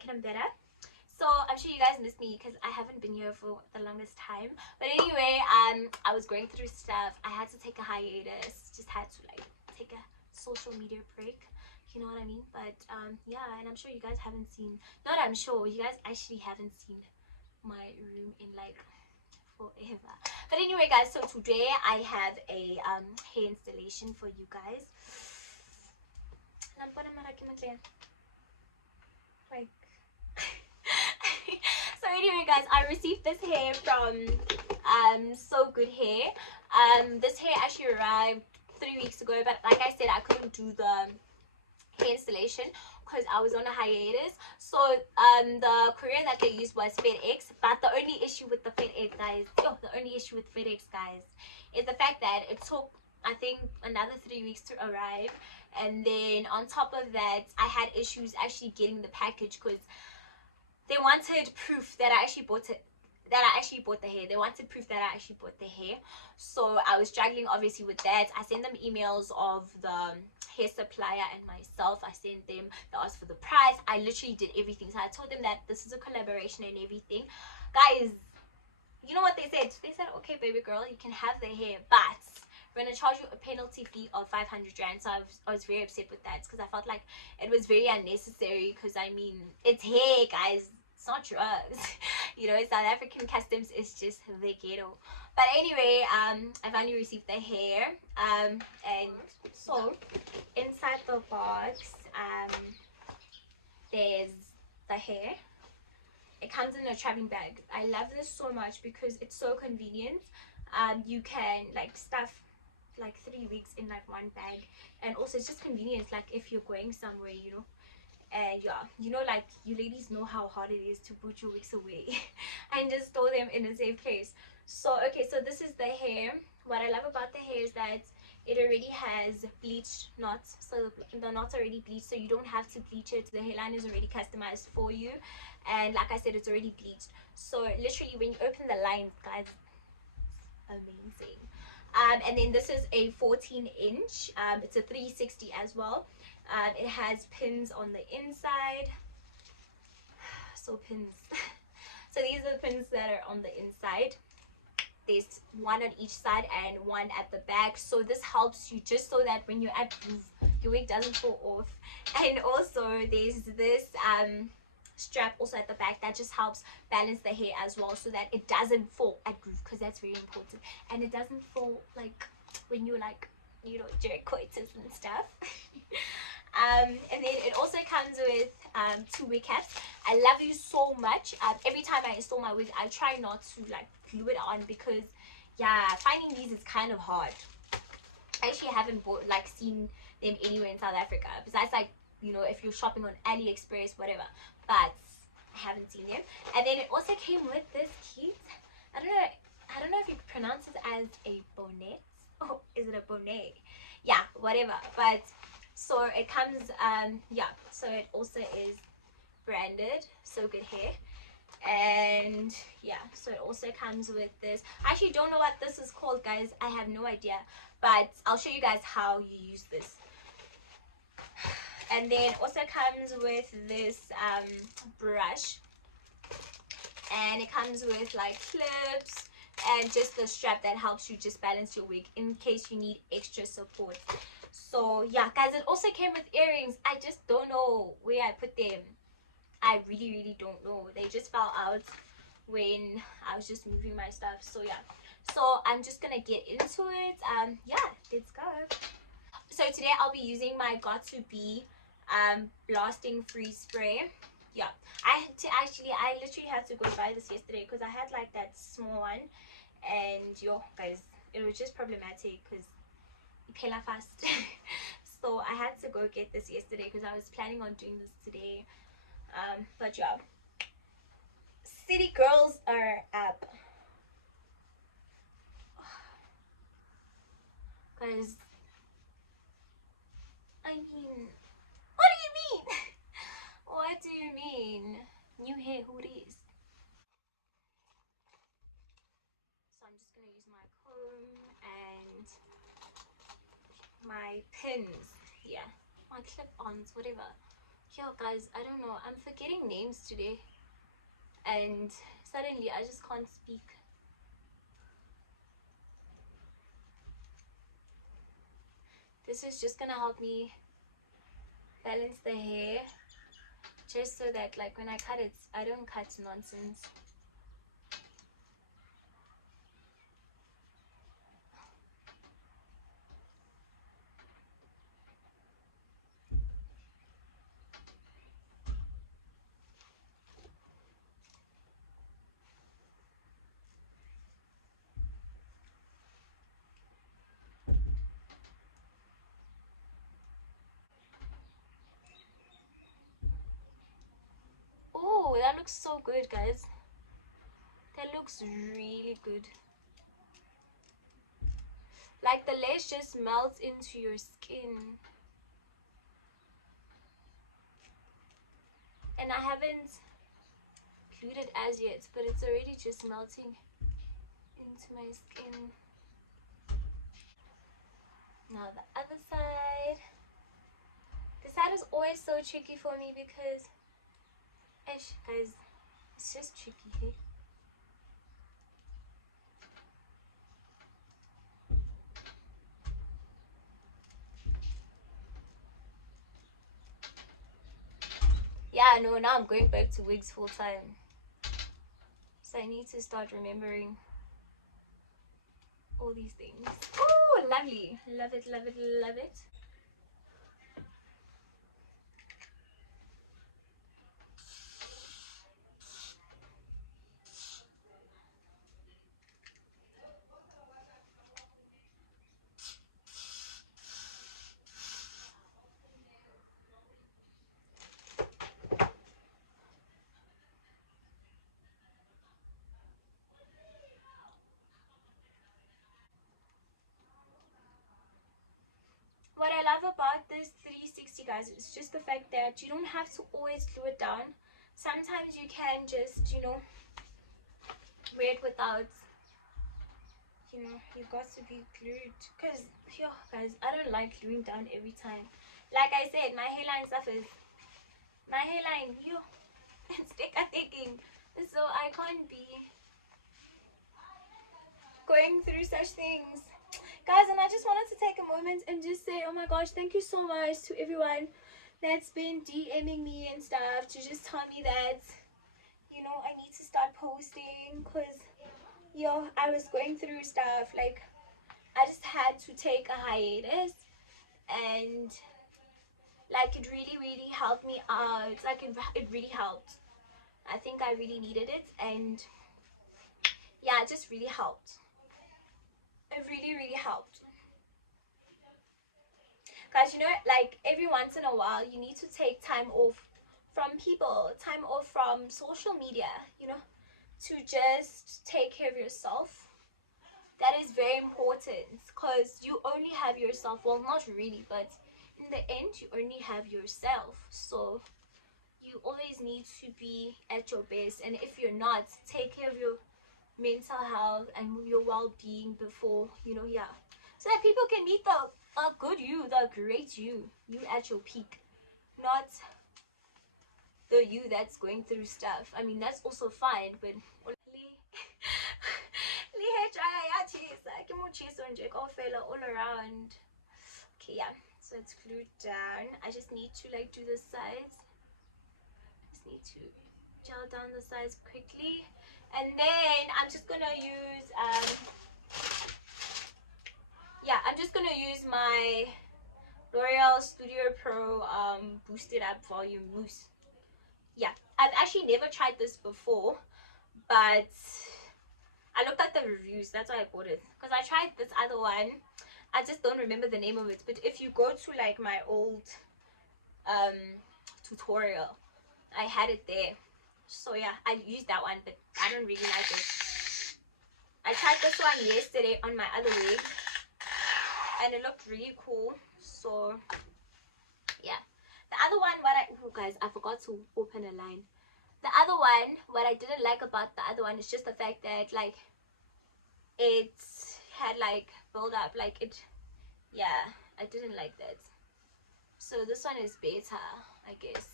like it, I'm better. So I'm sure you guys miss me because I haven't been here for the longest time. But anyway, I was going through stuff. I had to take a hiatus. Just had to like take a social media break. You know what I mean? But yeah, and I'm sure you guys haven't seen. Not I'm sure you guys actually haven't seen my room in like forever. But anyway, guys. So today I have a hair installation for you guys. Like. So anyway, guys, I received this hair from So Good Hair. This hair actually arrived 3 weeks ago, but like I said, I couldn't do the hair installation because I was on a hiatus. So the courier that they used was FedEx, but the only issue with the FedEx guys, is the fact that it took, I think, another 3 weeks to arrive. And then on top of that, I had issues actually getting the package because they wanted proof that I actually bought it, that I actually bought the hair. They wanted proof that I actually bought the hair. So I was struggling obviously with that. I sent them emails of the hair supplier and myself. I sent them, they asked for the price. I literally did everything. So I told them that this is a collaboration and everything. Guys, you know what they said? They said, okay, baby girl, you can have the hair, but we're gonna charge you a penalty fee of 500 rand. So I was very upset with that because I felt like it was very unnecessary, because I mean, it's hair, guys. It's not drugs. You know, South African customs is just the ghetto. But anyway, I finally received the hair. And so inside the box, there's the hair. It comes in a traveling bag. I love this so much because it's so convenient. You can like stuff like 3 weeks in like one bag, and also it's just convenient, like if you're going somewhere, you know. And yeah, you know, like you ladies know how hard it is to put your wigs away and just store them in a safe place. So okay, so this is the hair. What I love about the hair is that it already has bleached knots, so the knots are already bleached, so you don't have to bleach it. The hairline is already customized for you, and like I said, it's already bleached. So literally when you open the lines, guys, amazing. And then this is a 14-inch. It's a 360 as well. It has pins on the inside. So pins. So these are the pins that are on the inside. There's one on each side and one at the back. So this helps you just so that when you're at groove, your wig doesn't fall off. And also there's this strap also at the back that just helps balance the hair as well, so that it doesn't fall at groove, because that's very important. And it doesn't fall like when you're like, you know, jerk coitus and stuff. And then it also comes with 2 wig caps. I love these so much. Every time I install my wig, I try not to like glue it on, because yeah, finding these is kind of hard. I actually haven't bought, like, seen them anywhere in South Africa besides, like, you know, if you're shopping on AliExpress, whatever. But I haven't seen them. And then it also came with this kit. I don't know if you pronounce it as a bonnet. Oh, is it a bonnet? Yeah, whatever. But so it comes, yeah, so it also is branded So Good Hair. And yeah, so it also comes with this. I actually don't know what this is called, guys. I have no idea, but I'll show you guys how you use this. And then also comes with this brush, and it comes with like clips and just the strap that helps you just balance your wig in case you need extra support. So yeah, guys, it also came with earrings. I just don't know where I put them. I really don't know. They just fell out when I was just moving my stuff. So yeah, so I'm just gonna get into it. Yeah, let's go. So today I'll be using my Got2b blasting freeze spray. Yeah, I literally had to go buy this yesterday because I had like that small one, and yo guys, it was just problematic because it fell fast. So I had to go get this yesterday because I was planning on doing this today. But yeah, city girls are up, guys. I mean, what do you mean? What do you mean? New hair, who it is? So I'm just gonna use my comb and my pins. Yeah, my clip-ons, whatever. Yo guys, I don't know, I'm forgetting names today, and suddenly I just can't speak. This is just gonna help me balance the hair, just so that like when I cut it, I don't cut nonsense. Oh, that looks so good, guys. That looks really good. Like the lace just melts into your skin. And I haven't glued it as yet, but it's already just melting into my skin. Now the other side. This side is always so tricky for me because, guys, it's just tricky. Yeah, no, now I'm going back to wigs full time. So I need to start remembering all these things. Oh, lovely. Love it, love it, love it. What I love about this 360, guys, is just the fact that you don't have to always glue it down. Sometimes you can just, wear it without, you've got to be glued. Because, guys, I don't like gluing down every time. Like I said, my hairline suffers. My hairline, it's taking. So I can't be going through such things. Guys, and I just wanted to take a moment and just say, oh my gosh, thank you so much to everyone that's been DMing me and stuff to just tell me that, I need to start posting because, I was going through stuff. Like, I just had to take a hiatus, and like it really, really helped me out. Like, it really helped. I think I really needed it, and yeah, it just really helped. It really, really helped. Guys, like every once in a while, you need to take time off from people, time off from social media, to just take care of yourself. That is very important because you only have yourself. Well, not really, but in the end, you only have yourself. So you always need to be at your best. And if you're not, take care of your mental health and your well-being before, so that people can meet the good you, the great you at your peak, not the you that's going through stuff. I mean, that's also fine, but all around. Okay, yeah, so it's glued down. I just need to like do the sides. Just need to gel down the sides quickly, and then I'm just gonna use I'm just gonna use my L'Oreal Studio Pro Boosted Up Volume Mousse. Yeah, I've actually never tried this before, but I looked at the reviews, that's why I bought it. Because I tried this other one, I just don't remember the name of it, but if you go to like my old tutorial, I had it there. So yeah, I used that one, but I don't really like it. I tried this one yesterday on my other wig, and it looked really cool. So yeah, the other one, guys, I forgot to open a line. The other one, what I didn't like about the other one is just the fact that like it had like build up, like it, yeah, I didn't like that. So this one is better. I guess.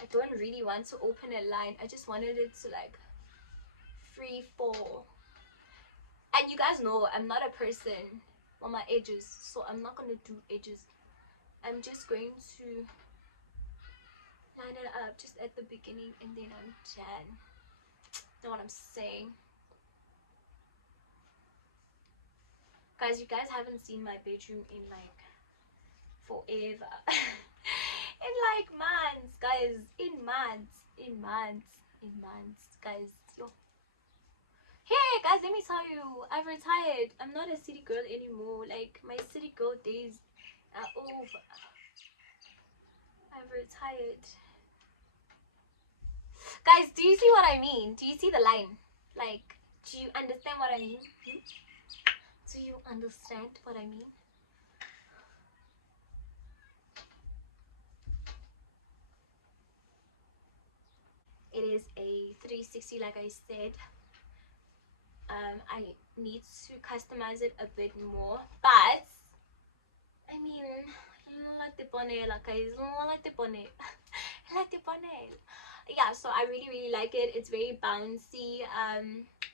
I don't really want to open a line. I just wanted it to like free fall. And you guys know I'm not a person on my edges, so I'm not gonna do edges. I'm just going to line it up just at the beginning and then I'm done. Know what I'm saying? Guys, you guys haven't seen my bedroom in like forever. In like months, guys. In months, guys. Yo. Hey guys, let me tell you, I've retired. I'm not a city girl anymore. Like, my city girl days are over. I've retired. Guys, do you see what I mean? Do you see the line? Like, do you understand what I mean? Do you understand what I mean? It is a 360, like I said. I need to customize it a bit more, but I mean, like the bonnet, guys, like the bonnet, like the bonnet. Yeah, so I really like it. It's very bouncy.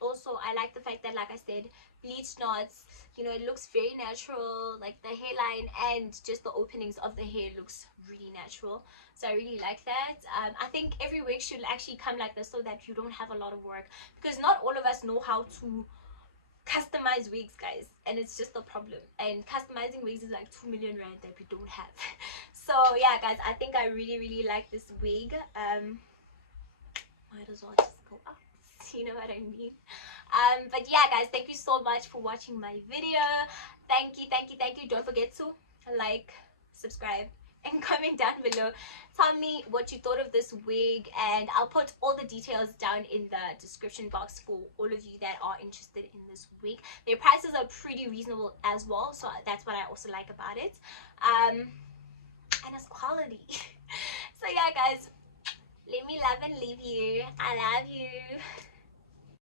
Also I like the fact that, like I said, bleach knots, you know, it looks very natural. Like the hairline and just the openings of the hair looks really natural, so I really like that. I think every wig should actually come like this so that you don't have a lot of work, because not all of us know how to customize wigs, guys, and it's just a problem. And customizing wigs is like 2 million rand that we don't have. So yeah guys, I think I really like this wig. Might as well just go up, you know what I mean. But yeah guys, thank you so much for watching my video. Thank you. Don't forget to like, subscribe, and comment down below. Tell me what you thought of this wig, and I'll put all the details down in the description box for all of you that are interested in this wig. Their prices are pretty reasonable as well, so that's what I also like about it. And it's quality. So yeah guys, let me love and leave you. I love you.